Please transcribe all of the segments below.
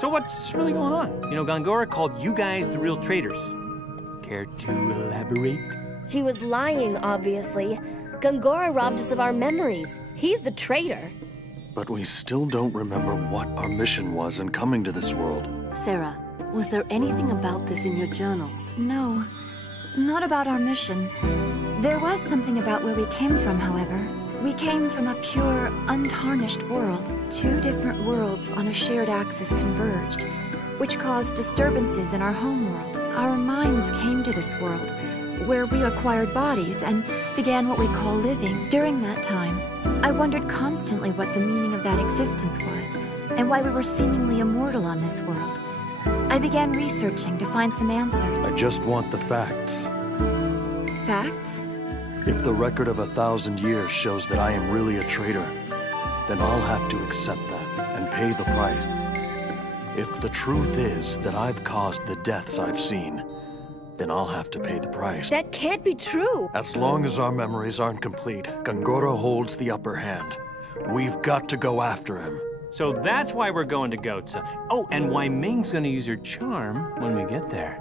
So what's really going on? You know, Gongora called you guys the real traitors. Care to elaborate? He was lying, obviously. Gongora robbed us of our memories. He's the traitor. But we still don't remember what our mission was in coming to this world. Sarah, was there anything about this in your journals? No, not about our mission. There was something about where we came from, however. We came from a pure, untarnished world. 2 different worlds on a shared axis converged, which caused disturbances in our home world. Our minds came to this world, where we acquired bodies and began what we call living. During that time, I wondered constantly what the meaning of that existence was, and why we were seemingly immortal on this world. I began researching to find some answers. I just want the facts. Facts? If the record of 1,000 years shows that I am really a traitor, then I'll have to accept that and pay the price. If the truth is that I've caused the deaths I've seen, then I'll have to pay the price. That can't be true. As long as our memories aren't complete, Gongora holds the upper hand. We've got to go after him. So that's why we're going to Goatsa. Oh, and why Ming's gonna use her charm when we get there.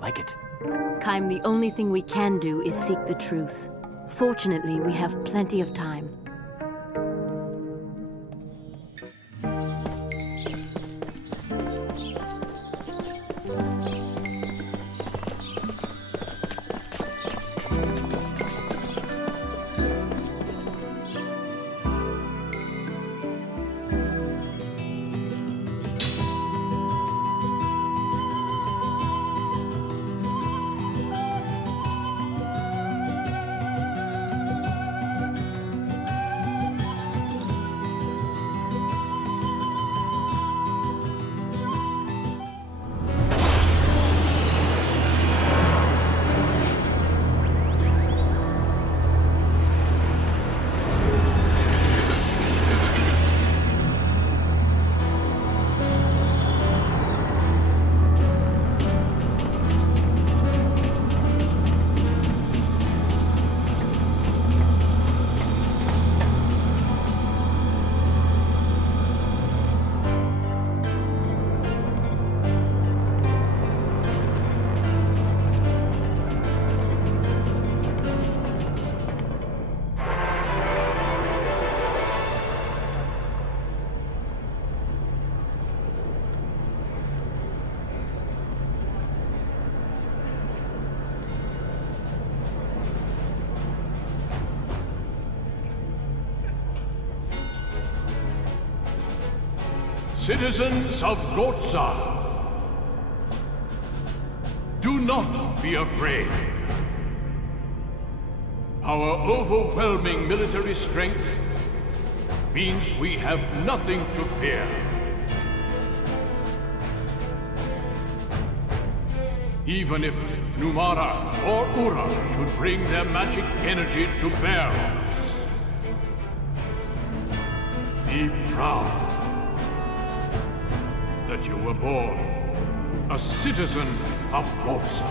Like it. Kaim, the only thing we can do is seek the truth. Fortunately, we have plenty of time. Citizens of Goatsa, do not be afraid. Our overwhelming military strength means we have nothing to fear. Even if Numara or Ura should bring their magic energy to bear on us, be proud that you were born a citizen of Goatsa.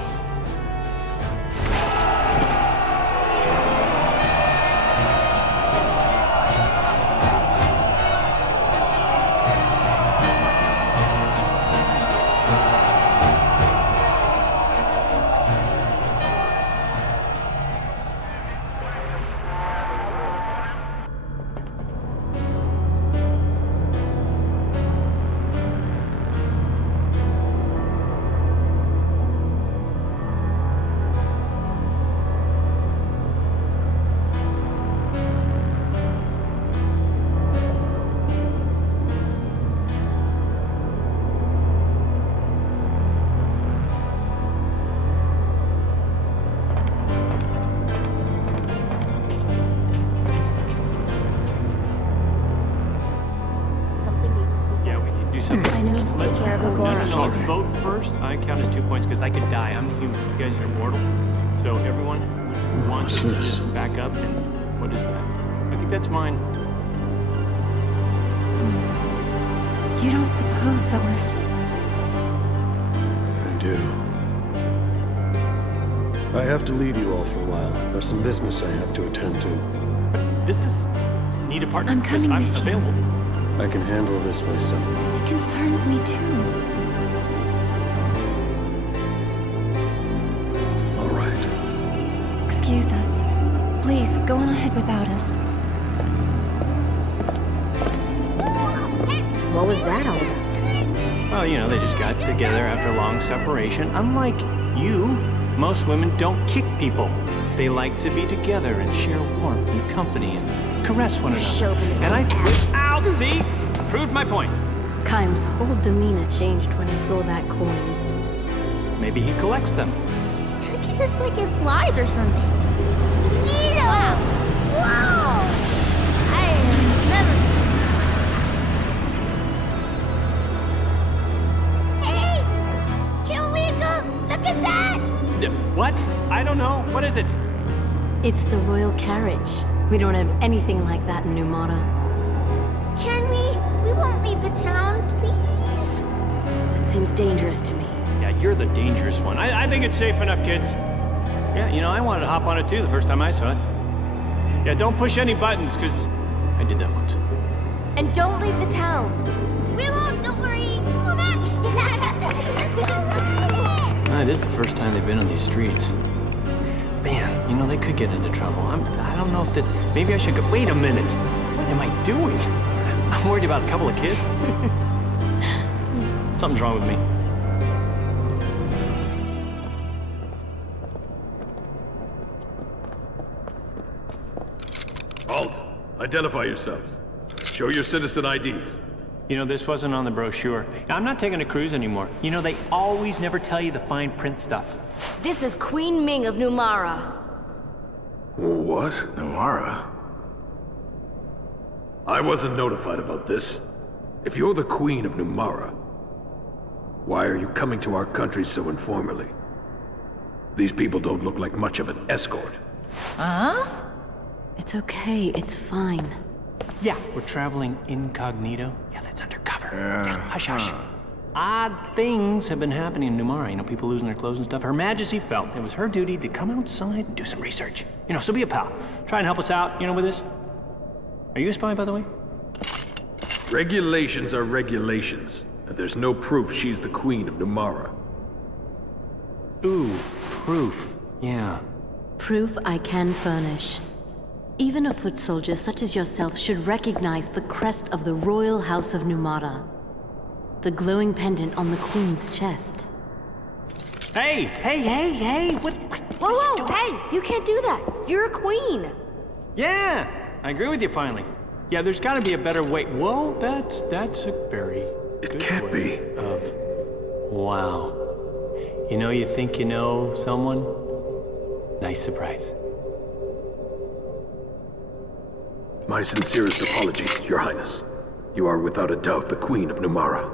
Let's vote first. I count as 2 points because I could die. I'm the human. You guys are immortal. So everyone who wants to just back up. And what is that? I think that's mine. You don't suppose that was... I do. I have to leave you all for a while. There's some business I have to attend to. But does this need a partner? I'm coming with you. available. I can handle this myself. You concerns me too. All right. Excuse us. Please, go on ahead without us. What was that all about? Well, you know, they just got together after a long separation. Unlike you, most women don't kick people. They like to be together and share warmth and company and caress one another. Chauvinist And ass. Ow, see? Proved my point. Kaim's whole demeanor changed when he saw that coin. Maybe he collects them. Just like it flies or something. Neato! Wow! Whoa! I have never seen. Hey! Can we go look at that? What? I don't know. What is it? It's the royal carriage. We don't have anything like that in Numara. Can we? We won't leave the town, please. That seems dangerous to me. Yeah, you're the dangerous one. I think it's safe enough, kids. Yeah, you know, I wanted to hop on it too the first time I saw it. Yeah, don't push any buttons, because I did that once. And don't leave the town. We won't, don't worry. We're back. This is the first time they've been on these streets. Man, you know, they could get into trouble. I don't know if that... Maybe I should go... Wait a minute. What am I doing? I'm worried about a couple of kids. Something's wrong with me. Halt! Identify yourselves. Show your citizen IDs. You know, this wasn't on the brochure. Now, I'm not taking a cruise anymore. You know, they always never tell you the fine print stuff. This is Queen Ming of Numara. What? Numara? I wasn't notified about this. If you're the Queen of Numara, why are you coming to our country so informally? These people don't look like much of an escort. Huh? It's okay, it's fine. Yeah, we're traveling incognito. Yeah, that's undercover. Yeah, hush, hush. Odd things have been happening in Numara. You know, people losing their clothes and stuff. Her Majesty felt it was her duty to come outside and do some research. You know, so be a pal. Try and help us out, you know, with this. Are you a spy, by the way? Regulations are regulations, and there's no proof she's the Queen of Numara. Ooh, proof. Yeah. Proof I can furnish. Even a foot soldier such as yourself should recognize the crest of the Royal House of Numara. The glowing pendant on the Queen's chest. Hey! What Whoa, whoa, hey! You can't do that. You're a queen. Yeah! I agree with you finally. Yeah, there's gotta be a better way. Whoa, that's a very It can't be. Of wow. You know, you think you know someone? Nice surprise. My sincerest apologies, Your Highness. You are without a doubt the Queen of Numara.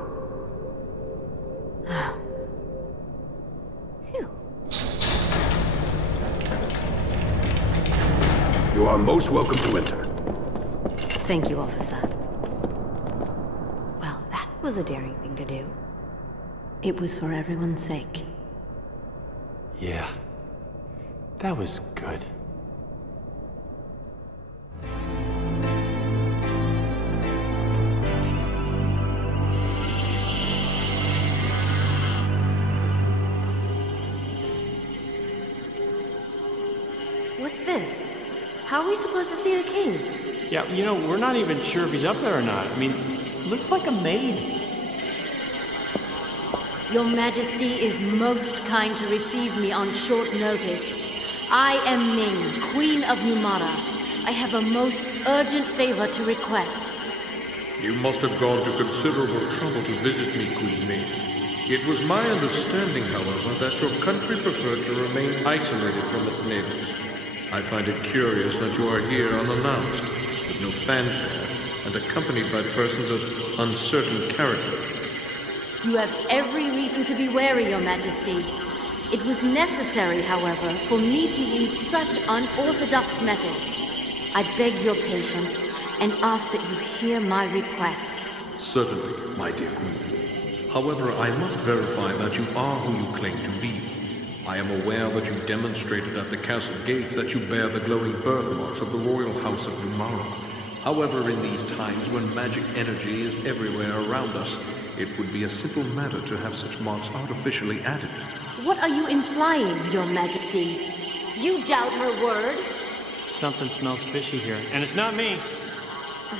You are most welcome to enter. Thank you, officer. Well, that was a daring thing to do. It was for everyone's sake. Yeah. That was good. What's this? How are we supposed to see the king? Yeah, you know, we're not even sure if he's up there or not. I mean, looks like a maid. Your Majesty is most kind to receive me on short notice. I am Ming, Queen of Numara. I have a most urgent favor to request. You must have gone to considerable trouble to visit me, Queen Ming. It was my understanding, however, that your country preferred to remain isolated from its neighbors. I find it curious that you are here unannounced, with no fanfare, and accompanied by persons of uncertain character. You have every reason to be wary, Your Majesty. It was necessary, however, for me to use such unorthodox methods. I beg your patience and ask that you hear my request. Certainly, my dear Queen. However, I must verify that you are who you claim to be. I am aware that you demonstrated at the castle gates that you bear the glowing birthmarks of the royal house of Numara. However, in these times when magic energy is everywhere around us, it would be a simple matter to have such marks artificially added. What are you implying, Your Majesty? You doubt her word? Something smells fishy here, and it's not me.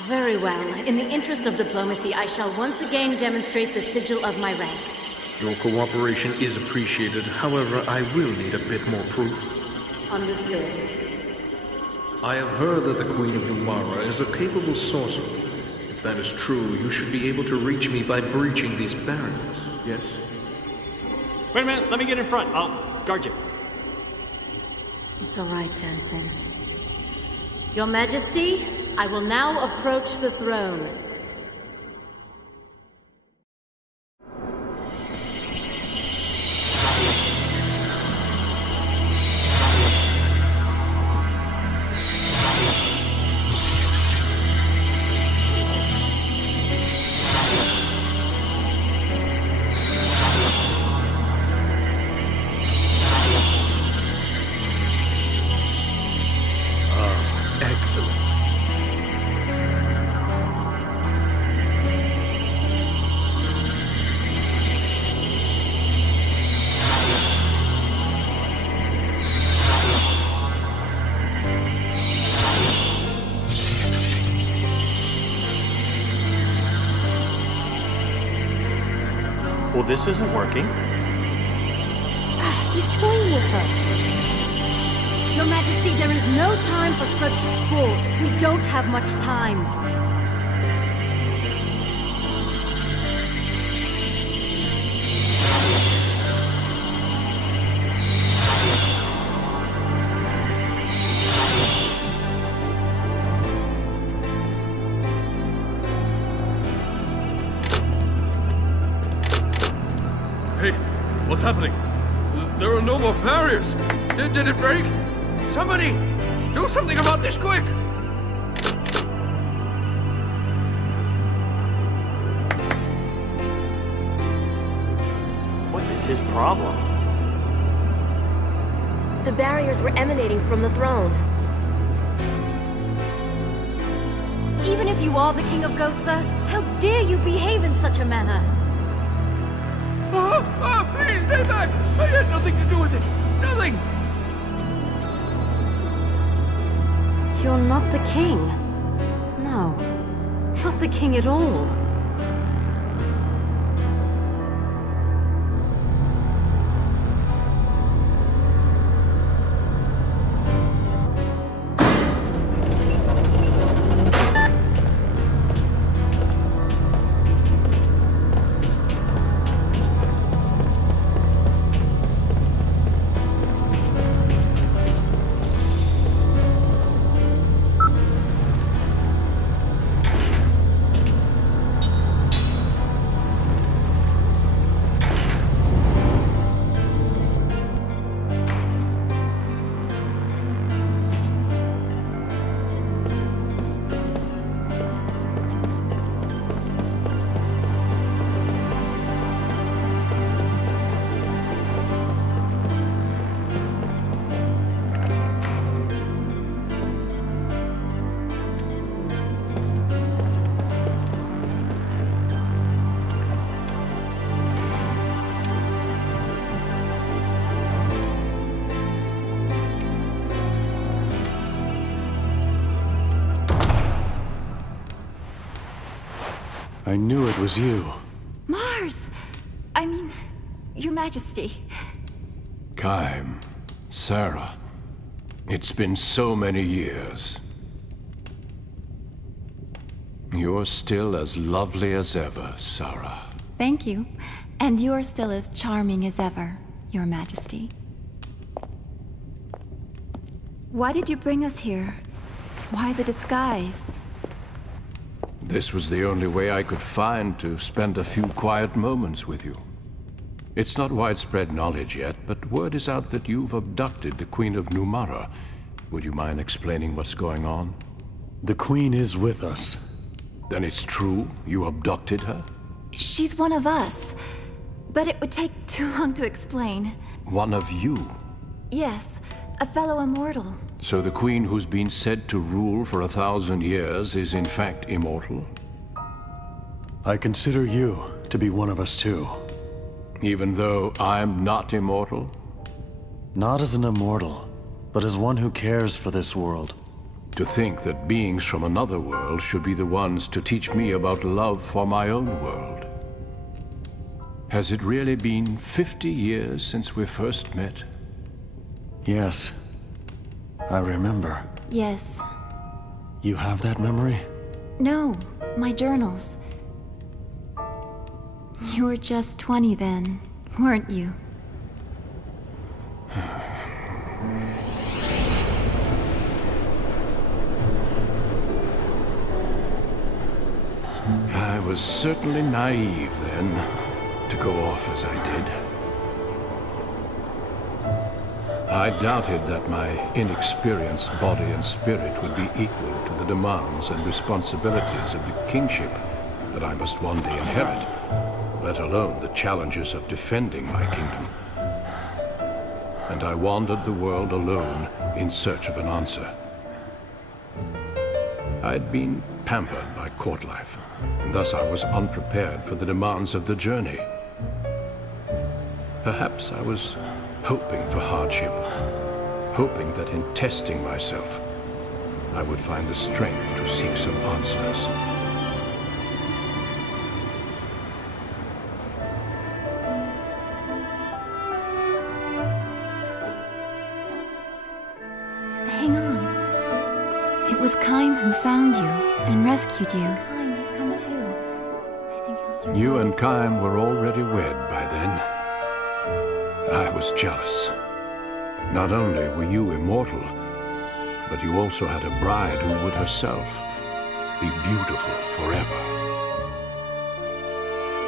Very well. In the interest of diplomacy, I shall once again demonstrate the sigil of my rank. Your cooperation is appreciated. However, I will need a bit more proof. Understood. I have heard that the Queen of Numara is a capable sorcerer. If that is true, you should be able to reach me by breaching these barriers, yes? Wait a minute, let me get in front. I'll guard you. It's all right, Jensen. Your Majesty, I will now approach the throne. Excellent. Well, this isn't working. He's toying with her. Your Majesty, there is no time for such sport. We don't have much time. Hey, what's happening? There are no more barriers. Did it break? Somebody, do something about this quick! What is his problem? The barriers were emanating from the throne. Even if you are the King of Goatsa, how dare you behave in such a manner? Please stay back! I had nothing to do with it! Nothing! You're not the king. No, not the king at all. I knew it was you. Mars! I mean, Your Majesty. Kaim, Sarah. It's been so many years. You're still as lovely as ever, Sarah. Thank you. And you're still as charming as ever, Your Majesty. Why did you bring us here? Why the disguise? This was the only way I could find to spend a few quiet moments with you. It's not widespread knowledge yet, but word is out that you've abducted the Queen of Numara. Would you mind explaining what's going on? The Queen is with us. Then it's true? You abducted her? She's one of us. But it would take too long to explain. One of you? Yes, a fellow immortal. So the Queen who's been said to rule for 1,000 years is in fact immortal? I consider you to be one of us too. Even though I'm not immortal? Not as an immortal, but as one who cares for this world. To think that beings from another world should be the ones to teach me about love for my own world. Has it really been 50 years since we first met? Yes. I remember. Yes. You have that memory? No, my journals. You were just 20 then, weren't you? I was certainly naive then, to go off as I did. I doubted that my inexperienced body and spirit would be equal to the demands and responsibilities of the kingship that I must one day inherit, let alone the challenges of defending my kingdom. And I wandered the world alone in search of an answer. I'd been pampered by court life, and thus I was unprepared for the demands of the journey. Perhaps I was hoping for hardship, hoping that in testing myself, I would find the strength to seek some answers. Hang on. It was Kaim who found you and rescued you. Kaim has come too. I think he'll survive. You and Kaim were already wed by then. I was jealous. Not only were you immortal, but you also had a bride who would herself be beautiful forever.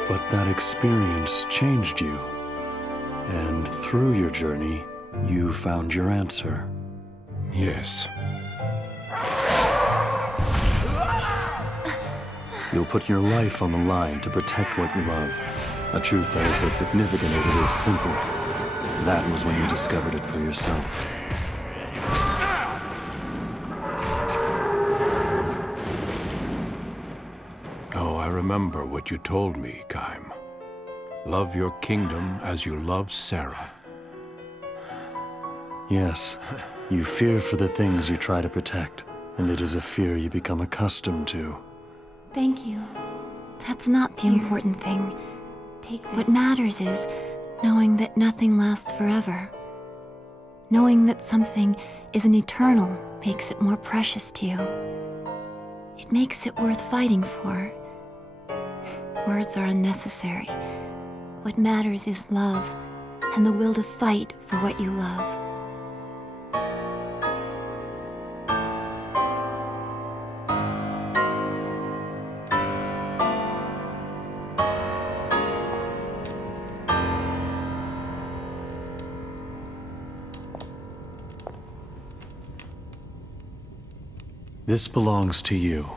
But that experience changed you. And through your journey, you found your answer. Yes. You'll put your life on the line to protect what you love. A truth that is as significant as it is simple. That was when you discovered it for yourself. Oh, I remember what you told me, Kaim. Love your kingdom as you love Sarah. Yes. You fear for the things you try to protect, and it is a fear you become accustomed to. Thank you. That's not the important thing. Take this. What matters is knowing that nothing lasts forever. Knowing that something isn't eternal makes it more precious to you. It makes it worth fighting for. Words are unnecessary. What matters is love and the will to fight for what you love. This belongs to you.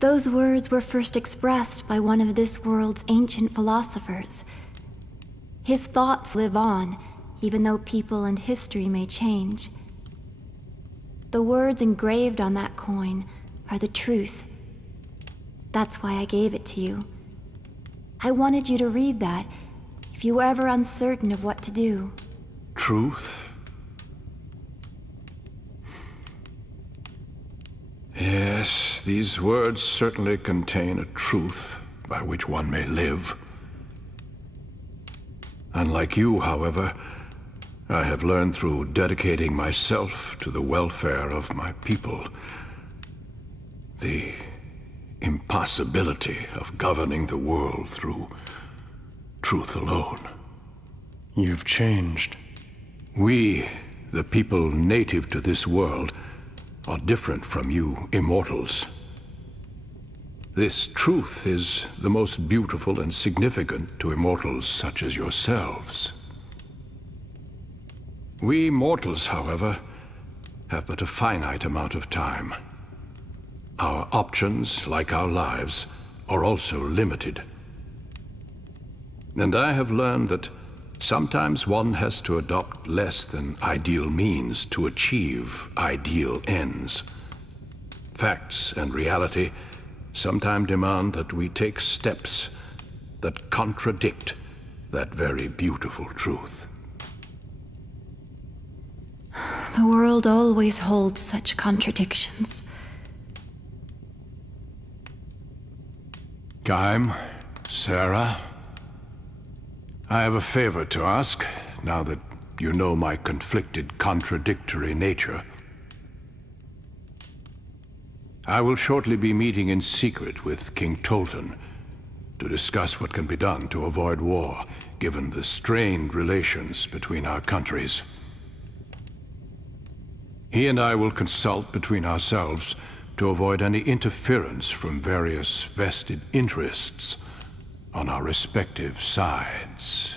Those words were first expressed by one of this world's ancient philosophers. His thoughts live on, even though people and history may change. The words engraved on that coin are the truth. That's why I gave it to you. I wanted you to read that if you were ever uncertain of what to do. Truth? Yes, these words certainly contain a truth by which one may live. Unlike you, however, I have learned through dedicating myself to the welfare of my people the impossibility of governing the world through truth alone. You've changed. We, the people native to this world, are different from you immortals. This truth is the most beautiful and significant to immortals such as yourselves. We mortals, however, have but a finite amount of time. Our options, like our lives, are also limited. And I have learned that sometimes one has to adopt less than ideal means to achieve ideal ends. Facts and reality sometimes demand that we take steps that contradict that very beautiful truth. The world always holds such contradictions. Gaim, Sarah, I have a favor to ask, now that you know my conflicted, contradictory nature. I will shortly be meeting in secret with King Tolton to discuss what can be done to avoid war, given the strained relations between our countries. He and I will consult between ourselves to avoid any interference from various vested interests on our respective sides.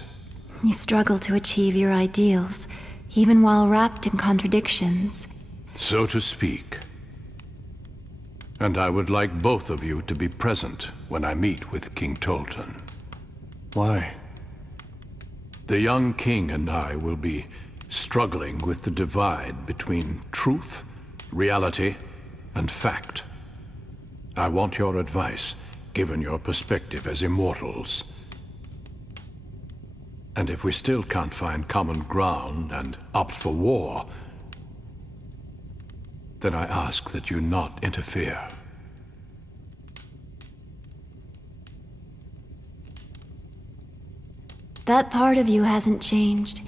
You struggle to achieve your ideals, even while wrapped in contradictions. So to speak. And I would like both of you to be present when I meet with King Tolton. Why? The young king and I will be struggling with the divide between truth, reality, and fact. I want your advice, given your perspective as immortals. And if we still can't find common ground and opt for war, then I ask that you not interfere. That part of you hasn't changed.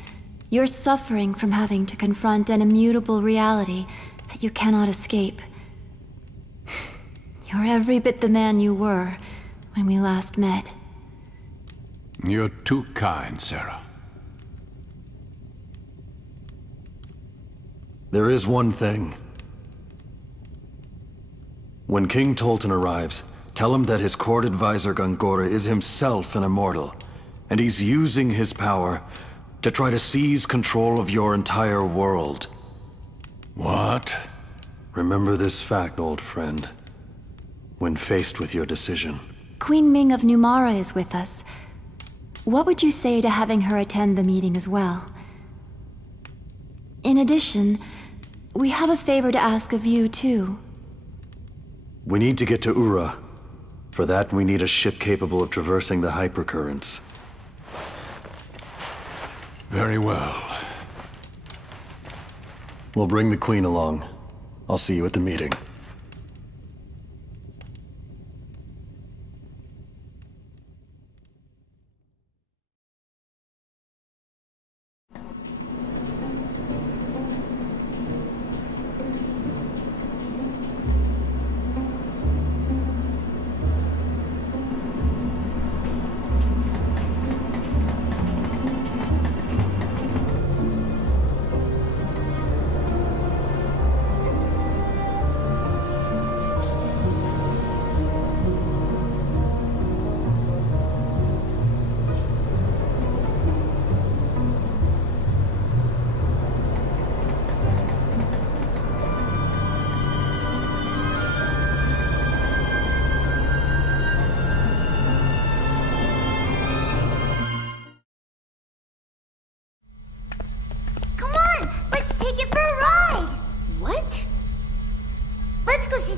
You're suffering from having to confront an immutable reality that you cannot escape. You're every bit the man you were when we last met. You're too kind, Sarah. There is one thing. When King Tolton arrives, tell him that his court advisor Gangora is himself an immortal, and he's using his power to try to seize control of your entire world. What? Remember this fact, old friend, when faced with your decision. Queen Ming of Numara is with us. What would you say to having her attend the meeting as well? In addition, we have a favor to ask of you, too. We need to get to Ura. For that, we need a ship capable of traversing the hypercurrents. Very well. We'll bring the Queen along. I'll see you at the meeting.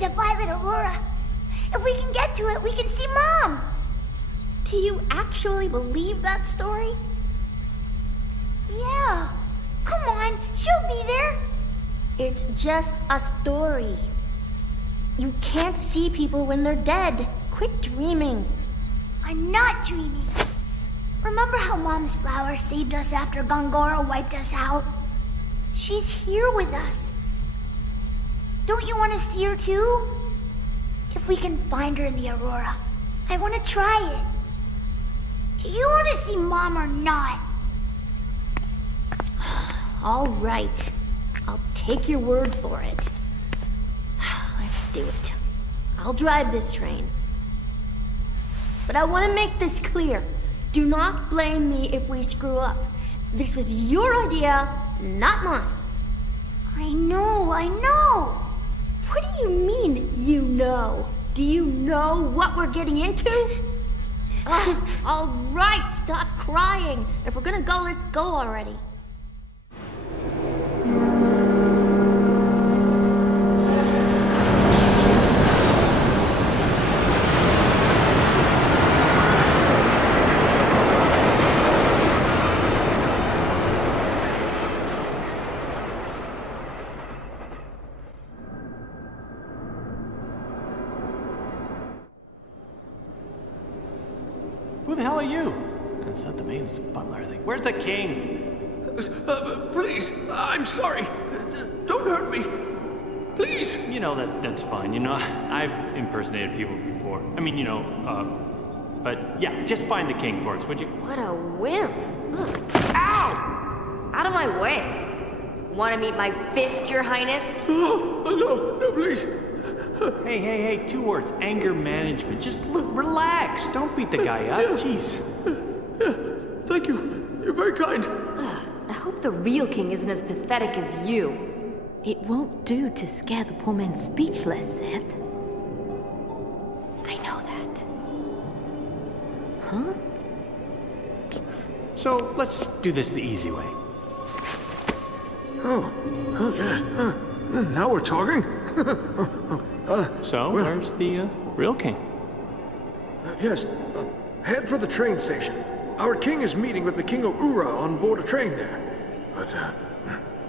The Violet Aurora. If we can get to it, we can see Mom. Do you actually believe that story? Yeah. Come on, she'll be there. It's just a story. You can't see people when they're dead. Quit dreaming. I'm not dreaming. Remember how Mom's flower saved us after Gangora wiped us out? She's here with us. Don't you want to see her too? If we can find her in the Aurora, I want to try it. Do you want to see Mom or not? All right. I'll take your word for it. Let's do it. I'll drive this train. But I want to make this clear. Do not blame me if we screw up. This was your idea, not mine. I know. What do you mean, you know? Do you know what we're getting into? All right, stop crying. If we're gonna go, let's go already. the hell are you? It's not the maid, it's the butler, I think. Where's the king? Please, I'm sorry. Don't hurt me. Please. You know, that's fine. You know, I've impersonated people before. I mean, you know, but yeah, just find the king for us, would you? What a wimp. Ugh. Ow! Out of my way. Want to meet my fist, Your Highness? Oh, no, please. Hey, 2 words. Anger management. Just relax. Don't beat the guy up. Jeez. Yeah, thank you. You're very kind. I hope the real king isn't as pathetic as you. It won't do to scare the poor man speechless, Seth. I know that. Huh? So, let's do this the easy way. Oh yes. Now we're talking. So, where's the real king? Yes. Head for the train station. Our king is meeting with the king of Ura on board a train there. But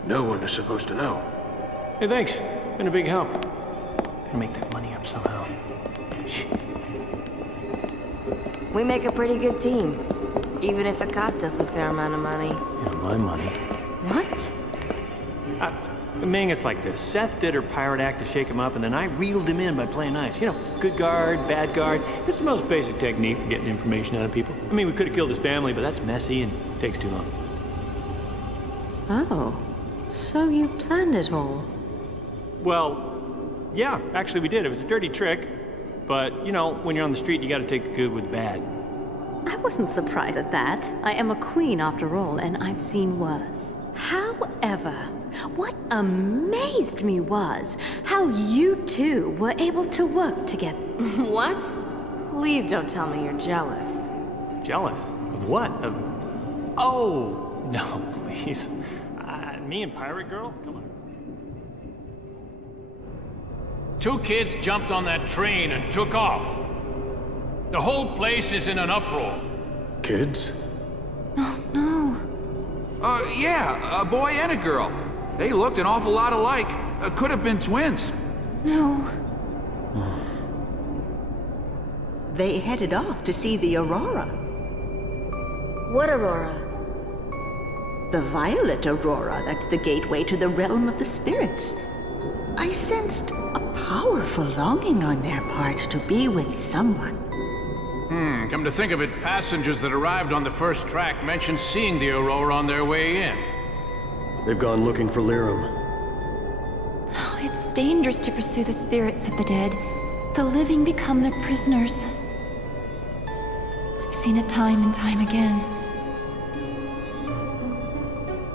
no one is supposed to know. Hey, thanks. Been a big help. Gotta make that money up somehow. We make a pretty good team. Even if it cost us a fair amount of money. Yeah, my money. What? Ming, it's like this. Seth did her pirate act to shake him up, and then I reeled him in by playing nice. You know, good guard, bad guard. It's the most basic technique for getting information out of people. I mean, we could have killed his family, but that's messy and takes too long. Oh, so you planned it all? Well, yeah, actually we did. It was a dirty trick. But, you know, when you're on the street, you gotta take the good with the bad. I wasn't surprised at that. I am a queen after all, and I've seen worse. However, what amazed me was how you two were able to work together. What? Please don't tell me you're jealous. Jealous? Of what? Oh, no, please. Me and Pirate Girl? Come on. 2 kids jumped on that train and took off. The whole place is in an uproar. Kids? Oh, no. Yeah, a boy and a girl. They looked an awful lot alike. Could have been twins. No. They headed off to see the Aurora. What Aurora? The Violet Aurora, that's the gateway to the realm of the spirits. I sensed a powerful longing on their part to be with someone. Come to think of it, passengers that arrived on the first track mentioned seeing the Aurora on their way in. They've gone looking for Lirum. Oh, it's dangerous to pursue the spirits of the dead. The living become their prisoners. I've seen it time and time again.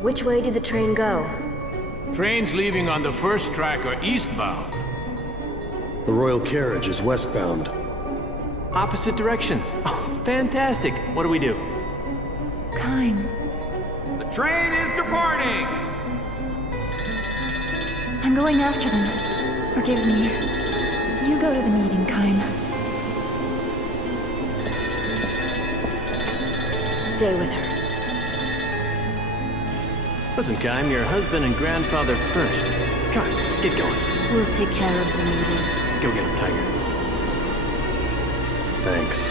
Which way did the train go? Trains leaving on the first track are eastbound. The royal carriage is westbound. Opposite directions. Oh, fantastic. What do we do? Kaim. The train is departing! I'm going after them. Forgive me. You go to the meeting, Kaim. Stay with her. Listen, Kaim, your husband and grandfather first. Come on, get going. We'll take care of the meeting. Go get him, Tiger. Thanks.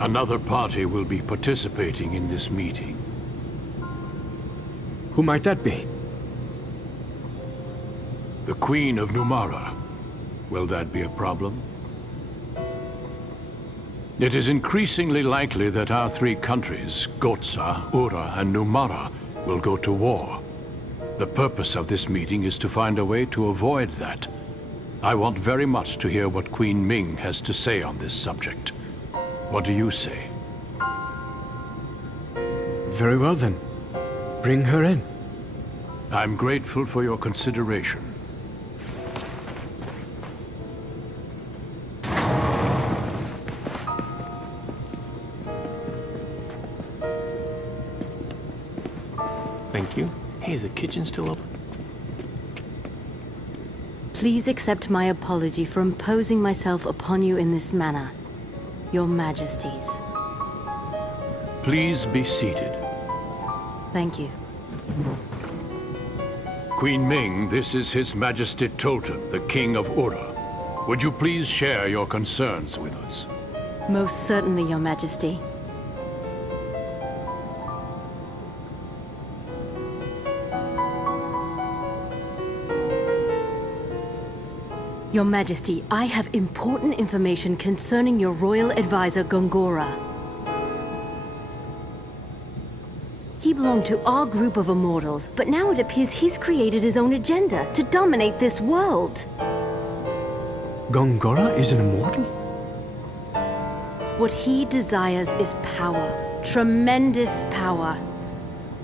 Another party will be participating in this meeting. Who might that be? The Queen of Numara. Will that be a problem? It is increasingly likely that our three countries, Gotza, Ura, and Numara, will go to war. The purpose of this meeting is to find a way to avoid that. I want very much to hear what Queen Ming has to say on this subject. What do you say? Very well then. Bring her in. I'm grateful for your consideration. Thank you. Hey, is the kitchen still open? Please accept my apology for imposing myself upon you in this manner, Your Majesties. Please be seated. Thank you. Queen Ming, this is His Majesty Tolton, the King of Ura. Would you please share your concerns with us? Most certainly, Your Majesty. Your Majesty, I have important information concerning your royal advisor, Gongora. He belonged to our group of immortals, but now it appears he's created his own agenda to dominate this world. Gongora is an immortal? What he desires is power. Tremendous power.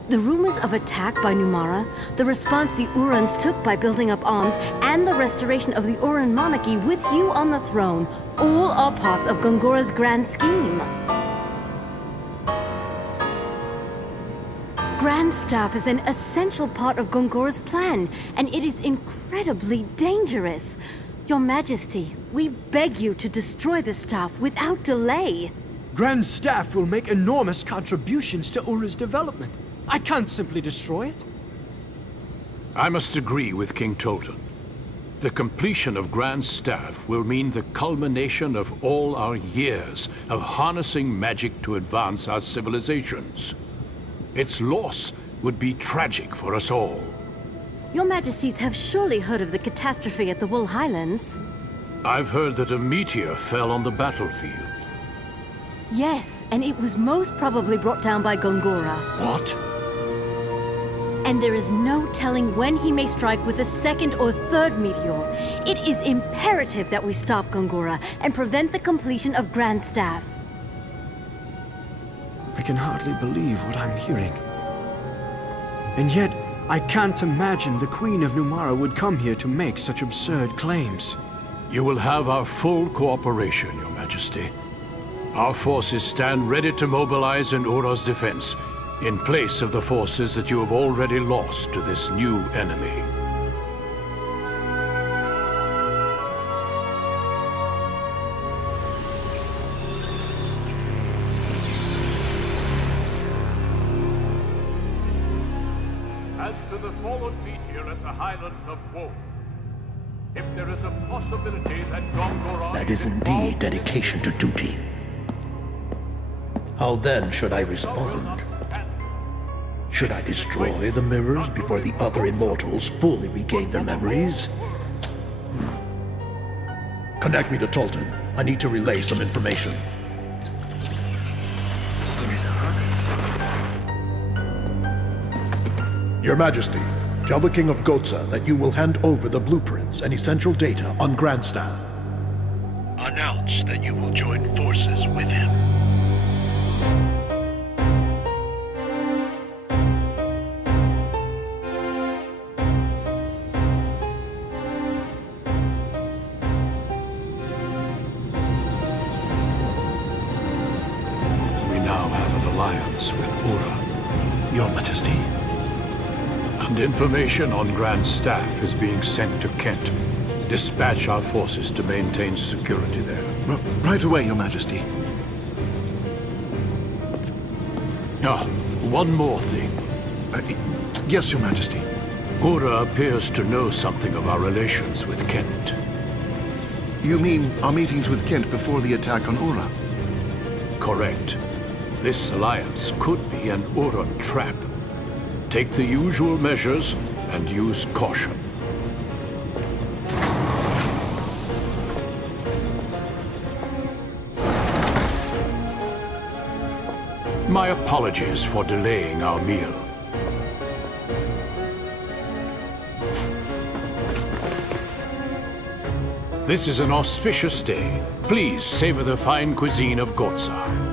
The rumors of attack by Numara, the response the Urans took by building up arms, and the restoration of the Uran monarchy with you on the throne, all are parts of Gongora's grand scheme. Grand Staff is an essential part of Gongora's plan, and it is incredibly dangerous. Your Majesty, we beg you to destroy the staff without delay. Grand Staff will make enormous contributions to Ura's development. I can't simply destroy it. I must agree with King Tolton. The completion of Grand Staff will mean the culmination of all our years of harnessing magic to advance our civilizations. Its loss would be tragic for us all. Your Majesties have surely heard of the catastrophe at the Wool Highlands. I've heard that a meteor fell on the battlefield. Yes, and it was most probably brought down by Gongora. What? And there is no telling when he may strike with a second or third meteor. It is imperative that we stop Gongora and prevent the completion of Grand Staff. I can hardly believe what I'm hearing. And yet, I can't imagine the Queen of Numara would come here to make such absurd claims. You will have our full cooperation, Your Majesty. Our forces stand ready to mobilize in Ura's defense, in place of the forces that you have already lost to this new enemy. As to the fallen meteor at the Highlands of Wool, if there is a possibility that Gongora... That is indeed dedication to duty. How then should I respond? Should I destroy the mirrors before the other immortals fully regain their memories? Connect me to Tolton. I need to relay some information. Your Majesty, tell the King of Gotza that you will hand over the blueprints and essential data on Grand Staff. Announce that you will join forces with him. With Ura. Your Majesty. And information on Grand Staff is being sent to Kent. Dispatch our forces to maintain security there. Right away, Your Majesty. One more thing. Yes, Your Majesty. Ura appears to know something of our relations with Kent. You mean our meetings with Kent before the attack on Ura? Correct. This alliance could be an Uran trap. Take the usual measures and use caution. my apologies for delaying our meal. This is an auspicious day. Please savor the fine cuisine of Gotza.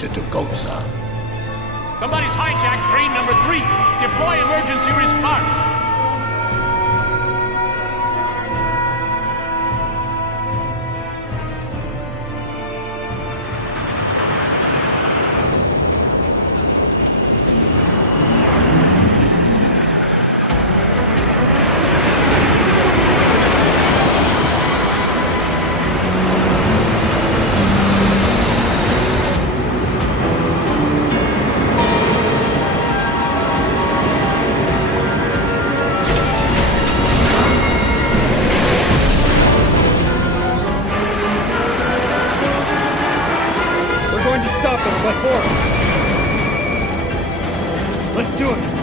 Into Gotza. Somebody's hijacked train number 3. Deploy emergency response. Let's do it!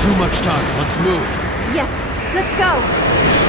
too much time. Let's move. Yes, let's go!